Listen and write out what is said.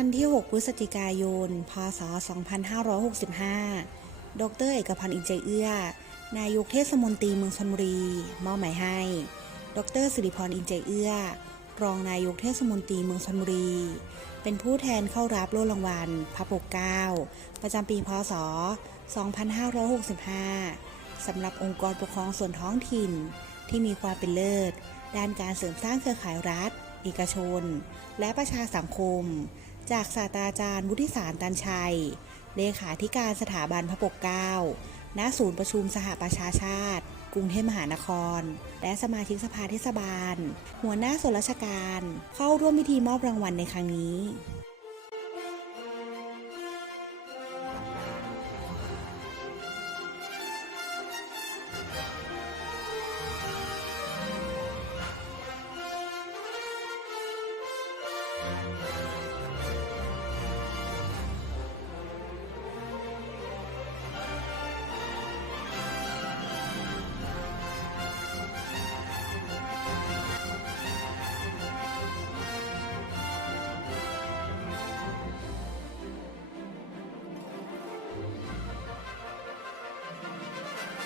วันที่ 6 พฤศจิกายน พศ 2565 ดร เอกพันธ์อินใจเอื้อ นายกเทศมนตรีเมืองชลบุรี มอบหมายให้ ดรสิริพรอินใจเอื้อ รองนายกเทศมนตรีเมืองชลบุรี เป็นผู้แทนเข้ารับโล่รางวัลพระปกเกล้าประจำปี พศ 2565 สำหรับองค์กรปกครองส่วนท้องถิ่นที่มีความเป็นเลิศ ด้านการเสริมสร้างเครือข่ายรัฐ เอกชน และประชาสังคม จากศาสตราจารย์วุฒิสารตันชัย เลขาธิการสถาบันพระปกเกล้า ณ ศูนย์ประชุมสหประชาชาติ กรุงเทพมหานคร และสมาชิกสภาเทศบาล หัวหน้าส่วนราชการ เข้าร่วมพิธีมอบรางวัลในครั้งนี้